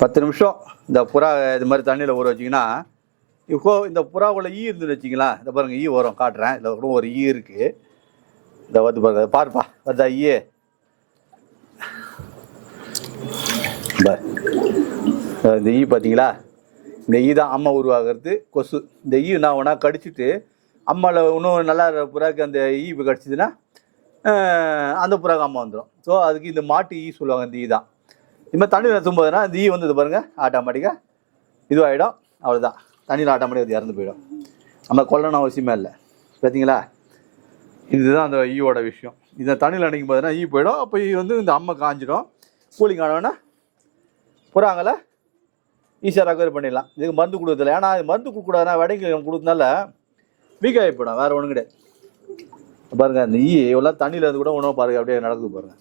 10 நிமிஷம் இந்த புறா இது மாதிரி தண்ணியில் ஊற வச்சிங்கன்னா இப்போ இந்த புறாவுல ஈ இருந்துன்னு வச்சிங்களா, இந்த பாருங்க ஈ வரும் காட்டுறேன். இதில் கூட ஒரு ஈ இருக்குது, இந்த வந்து பாருங்க, பாருப்பா வருதா ஈ. இந்த ஈ பார்த்தீங்களா, இந்த ஈ தான் அம்மா உருவாகிறது கொசு. இந்த ஈ நான் ஒன்றா கடிச்சிட்டு அம்மாவில் இன்னும் நல்லா புறாக்கு அந்த ஈ கடிச்சிதுன்னா அந்த புறாக்கு அம்மா வந்துடும். ஸோ அதுக்கு இந்த மாட்டு ஈ சொல்லுவாங்க. இந்த ஈ தான் இது மாதிரி தண்ணியில் தும்போதுன்னா இந்த ஈ வந்து இது பாருங்கள் ஆட்டோமேட்டிக்காக இதுவாகிடும். அவ்வளோதான், தண்ணியில் ஆட்டோமேட்டிக்காக அது இறந்து போயிடும். நம்ம கொல்லணும் அவசியமே இல்லை. பார்த்தீங்களா, இதுதான் அந்த ஈயோட விஷயம். இந்த தண்ணியில் அடிக்கும் போதுனா ஈ போயிடும். அப்போ ஈ வந்து இந்த அம்மை காஞ்சிடும். கூலிங் ஆனோன்னா புறாங்கள ஈஸியாக ரெக்கவர் பண்ணிடலாம். இதுக்கு மருந்து கொடுக்குறதில்ல. ஏன்னா அது மருந்து கொடுக்கூடாதுன்னா வடைக்கு கொடுத்தனால வீக் ஆகி போயிடும், வேறு ஒன்றும் கிடையாது. பாருங்கள் அந்த ஈ எவ்வளோ தண்ணியில் இருந்து கூட உணவு பாருங்கள் அப்படியே நடக்குது பாருங்கள்.